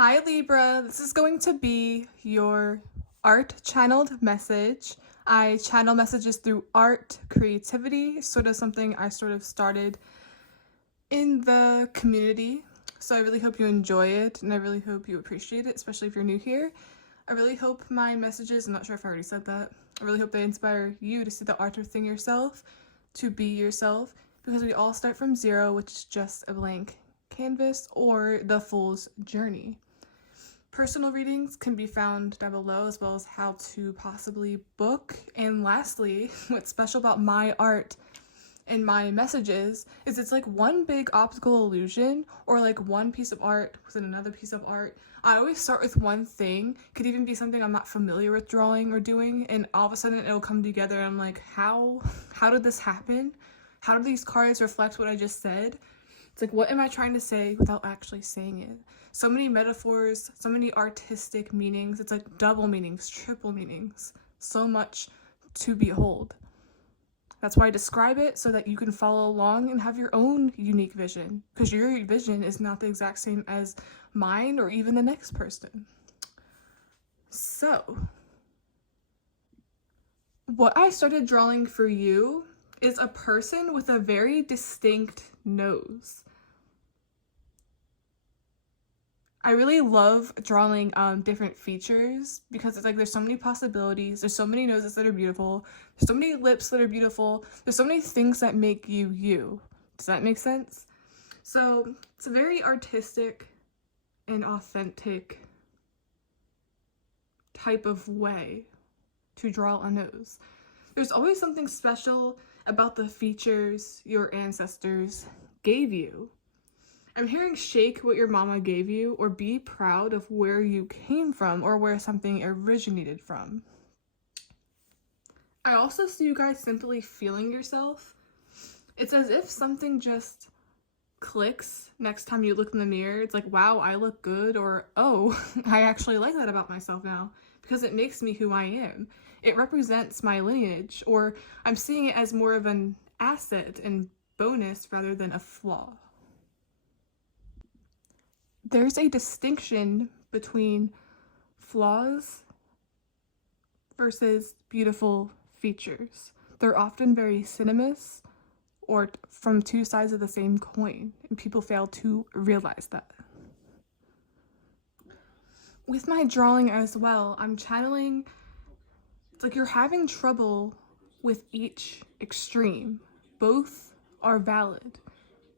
Hi Libra, this is going to be your art channeled message. I channel messages through art, creativity, sort of something I started in the community. So I really hope you enjoy it and I really hope you appreciate it, especially if you're new here. I really hope my messages, I'm not sure if I already said that, I really hope they inspire you to see the art within yourself, to be yourself, because we all start from zero, which is just a blank canvas or the fool's journey. Personal readings can be found down below, as well as how to possibly book. And lastly, what's special about my art and my messages is it's like one big optical illusion, or like one piece of art within another piece of art. I always start with one thing, could even be something I'm not familiar with drawing or doing, and all of a sudden it'll come together and I'm like, how did this happen? How do these cards reflect what I just said? It's like, what am I trying to say without actually saying it? So many metaphors, so many artistic meanings. It's like double meanings, triple meanings. So much to behold. That's why I describe it, so that you can follow along and have your own unique vision. Because your vision is not the exact same as mine or even the next person. So, what I started drawing for you is a person with a very distinct nose. I really love drawing different features because it's like there's so many possibilities, there's so many noses that are beautiful, there's so many lips that are beautiful, there's so many things that make you you. Does that make sense? So it's a very artistic and authentic type of way to draw a nose. There's always something special about the features your ancestors gave you. I'm hearing shake what your mama gave you, or be proud of where you came from or where something originated from. I also see you guys simply feeling yourself. It's as if something just clicks next time you look in the mirror. It's like, wow, I look good, or oh, I actually like that about myself now, because it makes me who I am. It represents my lineage, or I'm seeing it as more of an asset and bonus rather than a flaw. There's a distinction between flaws versus beautiful features. They're often very synonymous or from two sides of the same coin, and people fail to realize that. With my drawing as well, I'm channeling, it's like you're having trouble with each extreme. Both are valid.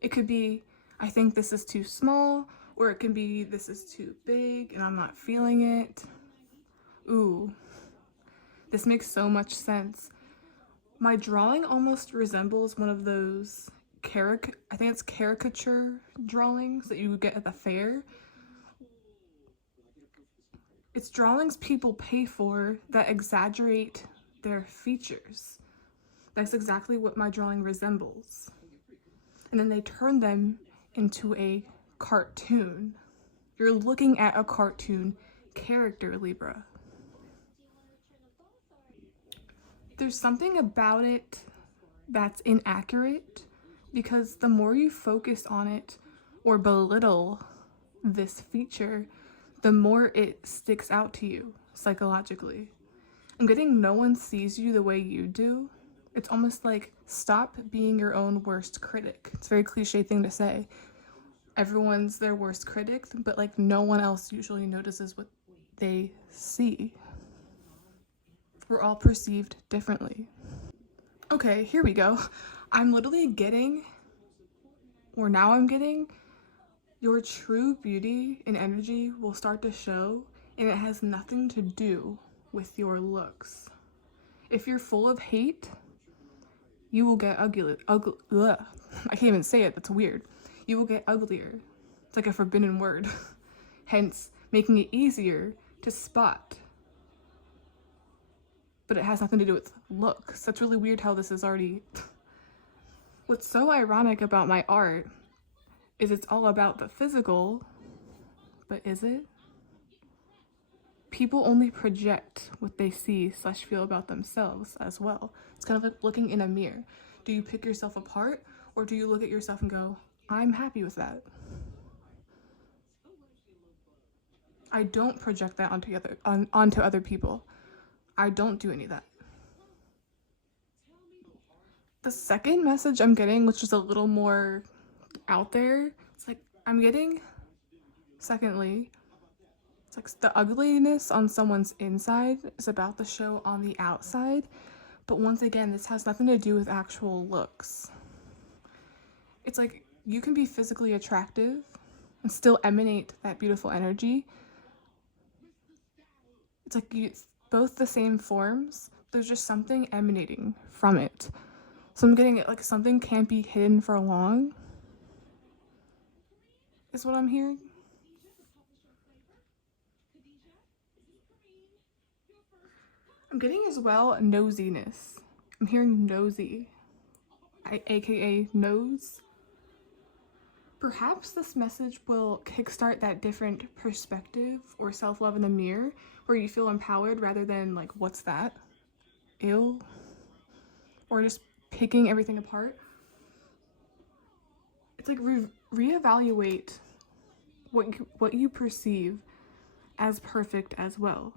It could be, I think this is too small, or it can be, this is too big and I'm not feeling it. Ooh, this makes so much sense. My drawing almost resembles one of those I think it's caricature drawings that you would get at the fair. It's drawings people pay for that exaggerate their features. That's exactly what my drawing resembles. And then they turn them into a cartoon. You're looking at a cartoon character, Libra. There's something about it that's inaccurate, because the more you focus on it or belittle this feature, the more it sticks out to you psychologically. I'm getting no one sees you the way you do. It's almost like, stop being your own worst critic. It's a very cliche thing to say. Everyone's their worst critic, but like no one else usually notices what they see. We're all perceived differently. Okay, here we go. I'm literally getting, or now I'm getting, your true beauty and energy will start to show, and it has nothing to do with your looks. If you're full of hate, you will get ugly. I can't even say it, that's weird. You will get uglier. It's like a forbidden word. Hence, making it easier to spot. But it has nothing to do with looks. That's really weird how this is already... What's so ironic about my art is it's all about the physical, but is it? People only project what they see / feel about themselves as well. It's kind of like looking in a mirror. Do you pick yourself apart, or do you look at yourself and go, I'm happy with that? I don't project that onto other people. I don't do any of that. The second message I'm getting, which is a little more out there, it's like I'm getting, secondly, it's like the ugliness on someone's inside is about to show on the outside. But once again, this has nothing to do with actual looks. It's like you can be physically attractive and still emanate that beautiful energy. It's like it's both the same forms. There's just something emanating from it. So I'm getting it like something can't be hidden for long, is what I'm hearing. I'm getting as well nosiness. I'm hearing nosy, aka nose. Perhaps this message will kickstart that different perspective or self-love in the mirror where you feel empowered rather than like, what's that? Ew. Or just picking everything apart. It's like reevaluate what you perceive as perfect as well.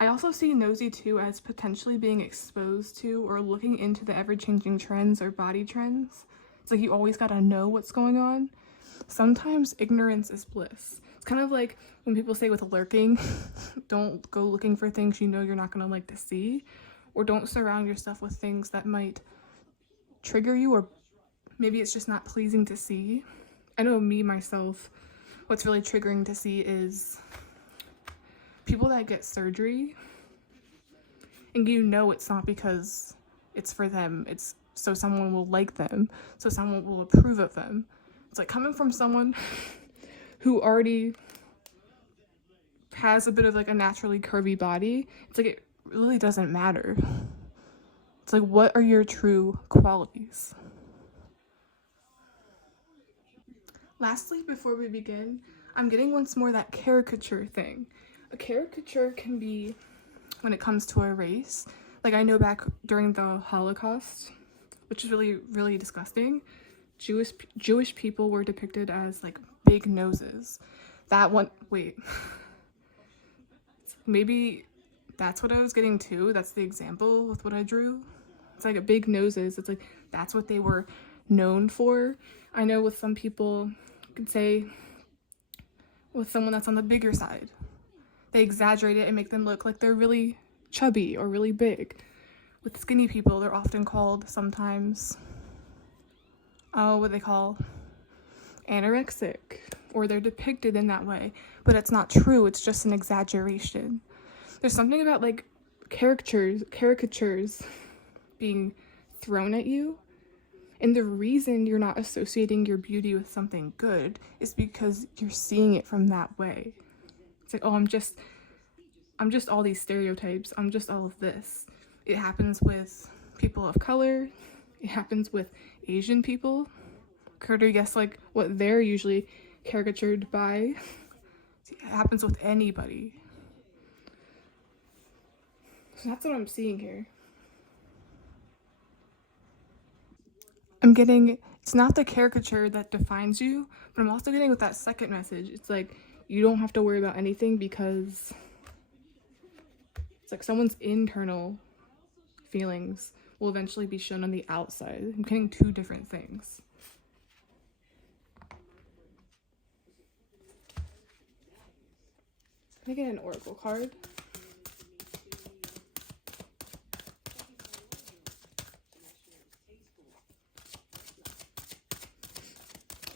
I also see nosy too as potentially being exposed to or looking into the ever-changing trends or body trends. It's like you always gotta know what's going on. Sometimes ignorance is bliss. It's kind of like when people say with lurking, don't go looking for things you know you're not gonna like to see, or don't surround yourself with things that might trigger you, or maybe it's just not pleasing to see. I know me, myself, what's really triggering to see is people that get surgery and you know it's not because it's for them, it's so someone will like them, so someone will approve of them. It's like coming from someone who already has a bit of like a naturally curvy body. It's like it really doesn't matter. It's like, what are your true qualities? Lastly, before we begin, I'm getting once more that caricature thing. A caricature can be when it comes to a race. Like I know back during the Holocaust, which is really, really disgusting, Jewish people were depicted as like big noses. That one, wait, maybe that's what I was getting too. That's the example with what I drew. It's like a big noses. It's like that's what they were known for. I know with some people, you could say with someone that's on the bigger side, they exaggerate it and make them look like they're really chubby or really big. With skinny people, they're often called sometimes, what they call anorexic, or they're depicted in that way, but it's not true. It's just an exaggeration. There's something about like caricatures being thrown at you, and the reason you're not associating your beauty with something good is because you're seeing it from that way. It's like, oh, I'm just all these stereotypes. I'm just all of this. It happens with people of color. It happens with Asian people. Could you guess like what they're usually caricatured by? It happens with anybody. So that's what I'm seeing here. I'm getting, it's not the caricature that defines you, but I'm also getting with that second message. It's like, you don't have to worry about anything because it's like someone's internal feelings will eventually be shown on the outside. I'm getting two different things. Can I get an oracle card?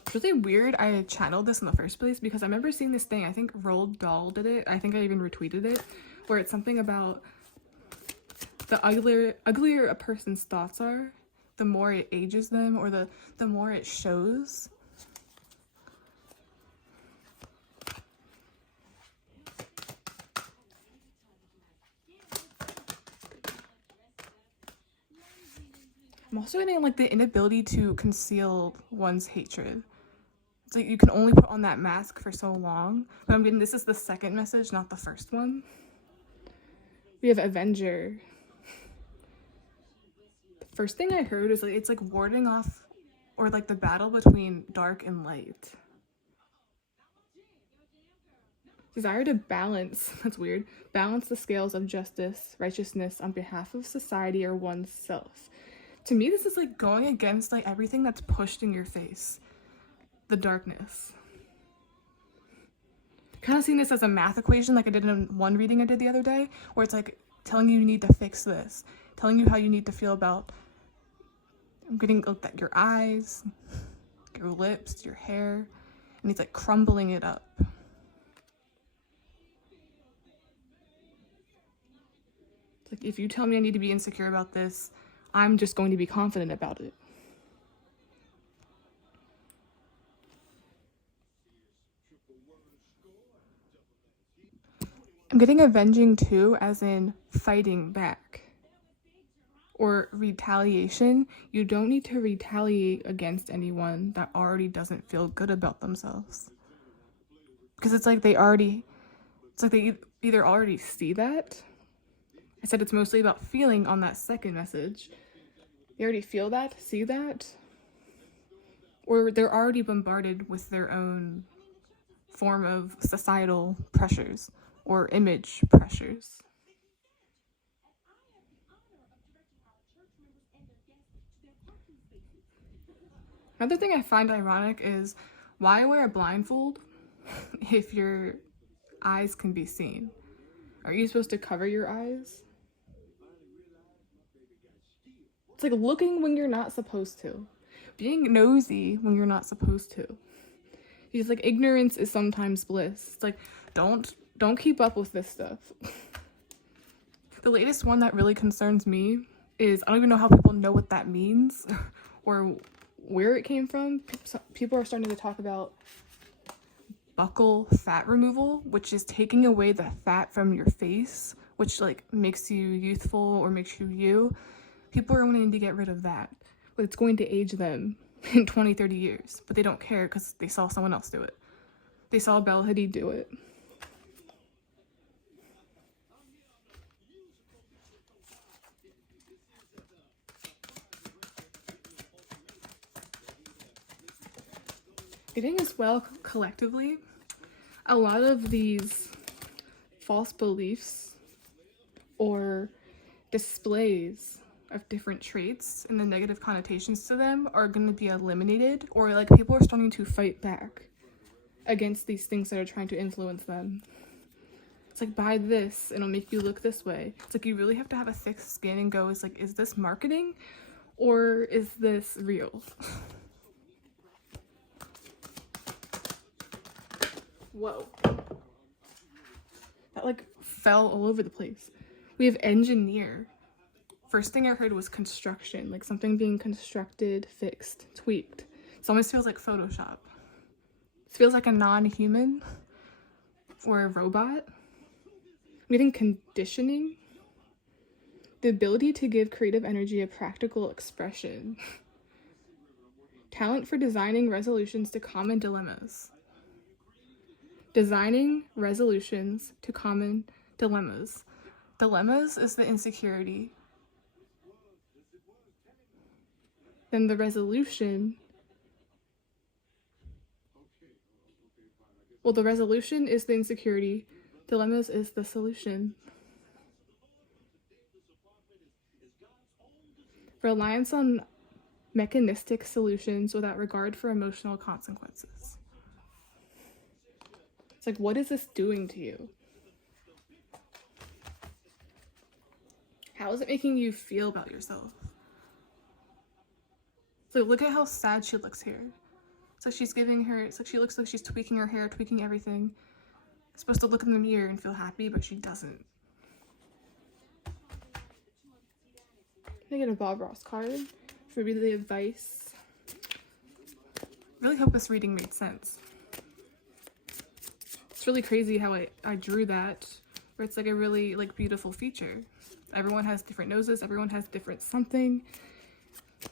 It's really weird I channeled this in the first place because I remember seeing this thing. I think Roald Dahl did it. I think I even retweeted it, where it's something about the uglier a person's thoughts are, the more it ages them, or the more it shows. I'm also getting like the inability to conceal one's hatred. It's like you can only put on that mask for so long. But I'm getting, this is the second message, not the first one. We have Avenger. The first thing I heard is like it's like warding off, or like the battle between dark and light. Desire to balance, that's weird, balance the scales of justice, righteousness on behalf of society or oneself. To me, this is like going against like everything that's pushed in your face. The darkness. Kind of seeing this as a math equation like I did in one reading I did the other day, where it's like telling you need to fix this, telling you how you need to feel about getting looked at your eyes, your lips, your hair, and it's like crumbling it up. It's like, if you tell me I need to be insecure about this, I'm just going to be confident about it. I'm getting avenging too, as in fighting back or retaliation. You don't need to retaliate against anyone that already doesn't feel good about themselves, because it's like they either already see that. I said it's mostly about feeling on that second message. They already feel that, see that, or they're already bombarded with their own form of societal pressures or image pressures. Another thing I find ironic is, why wear a blindfold if your eyes can be seen? Are you supposed to cover your eyes? It's like looking when you're not supposed to. Being nosy when you're not supposed to. He's like, ignorance is sometimes bliss. It's like, don't keep up with this stuff. The latest one that really concerns me is, I don't even know how people know what that means or where it came from. People are starting to talk about buccal fat removal, which is taking away the fat from your face, which like makes you youthful or makes you you. People are wanting to get rid of that, but it's going to age them in 20-30 years, but they don't care because they saw someone else do it. They saw Bella Hadid do it. I think as well, collectively, a lot of these false beliefs or displays of different traits and the negative connotations to them are going to be eliminated, or like people are starting to fight back against these things that are trying to influence them. It's like, buy this and it'll make you look this way. It's like you really have to have a thick skin and go, it's like, is this marketing or is this real? Whoa. That like fell all over the place. We have engineer. First thing I heard was construction, like something being constructed, fixed, tweaked. It almost feels like Photoshop. It feels like a non-human or a robot. We think conditioning. The ability to give creative energy a practical expression. Talent for designing resolutions to common dilemmas. Designing resolutions to common dilemmas. Dilemmas is the insecurity. Then the resolution. Well, the resolution is the insecurity. Dilemmas is the solution. Reliance on mechanistic solutions without regard for emotional consequences. It's like, what is this doing to you? How is it making you feel about yourself? So look at how sad she looks here. It's like she's she looks like she's tweaking her hair, tweaking everything. Supposed to look in the mirror and feel happy, but she doesn't. I get a Bob Ross card for the advice. Really hope this reading made sense. It's really crazy how I drew that, where it's like a really like beautiful feature. Everyone has different noses, everyone has different something.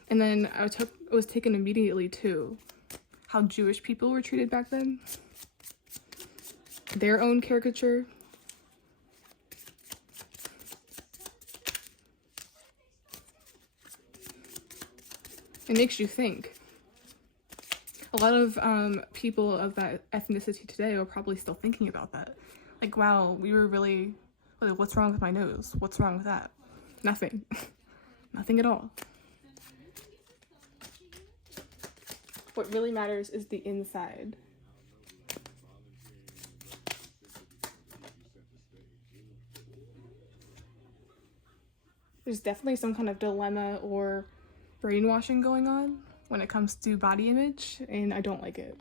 And then I was taken immediately to how Jewish people were treated back then. Their own caricature. It makes you think. A lot of people of that ethnicity today are probably still thinking about that. Like, wow, we were really, what's wrong with my nose? What's wrong with that? Nothing. Nothing at all. What really matters is the inside. There's definitely some kind of dilemma or brainwashing going on when it comes to body image, and I don't like it.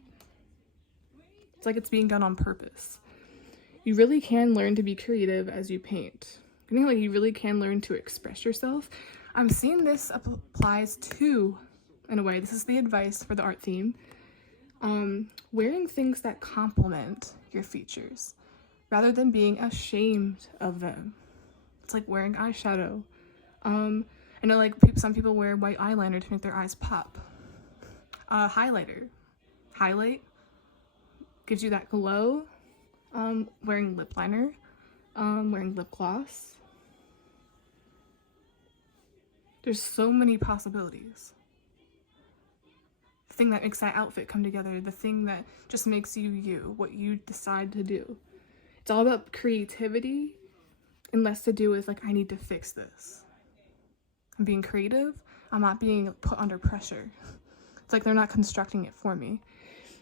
It's like it's being done on purpose. You really can learn to be creative as you paint. I think like you really can learn to express yourself. I'm seeing this applies to, in a way, this is the advice for the art theme, wearing things that complement your features rather than being ashamed of them. It's like wearing eyeshadow. I know like some people wear white eyeliner to make their eyes pop. Highlighter. Highlight gives you that glow. Wearing lip liner. Wearing lip gloss. There's so many possibilities. The thing that makes that outfit come together, the thing that just makes you you, what you decide to do. It's all about creativity and less to do with like, I need to fix this. I'm being creative. I'm not being put under pressure. It's like they're not constructing it for me.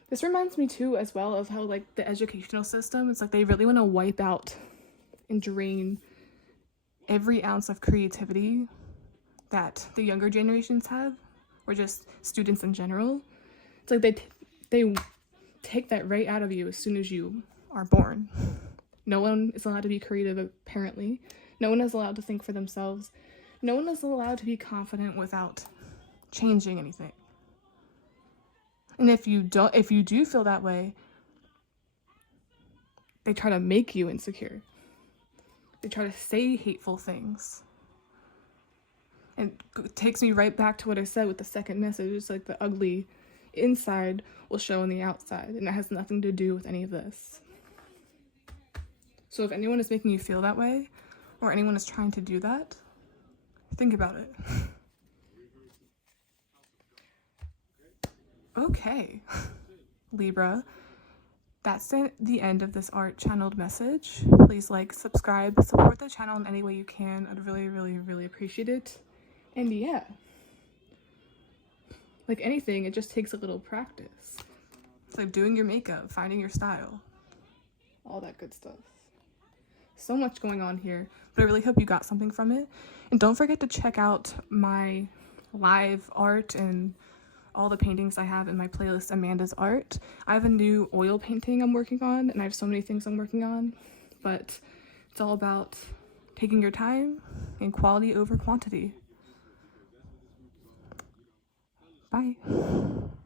This reminds me too as well of how like the educational system, it's like they really want to wipe out and drain every ounce of creativity that the younger generations have, or just students in general. It's like they take that right out of you as soon as you are born. No one is allowed to be creative, apparently. No one is allowed to think for themselves. No one is allowed to be confident without changing anything. And if you do feel that way, they try to make you insecure. They try to say hateful things. And it takes me right back to what I said with the second message. It's like the ugly inside will show on the outside, and it has nothing to do with any of this. So if anyone is making you feel that way, or anyone is trying to do that, think about it. Okay, Libra, that's the end of this art channeled message. Please like, subscribe, support the channel in any way you can. I'd really, really, really appreciate it. And yeah, like anything, it just takes a little practice. It's like doing your makeup, finding your style, all that good stuff. So much going on here, but I really hope you got something from it. And don't forget to check out my live art and all the paintings I have in my playlist, Amanda's Art. I have a new oil painting I'm working on, and I have so many things I'm working on, but it's all about taking your time and quality over quantity. Bye.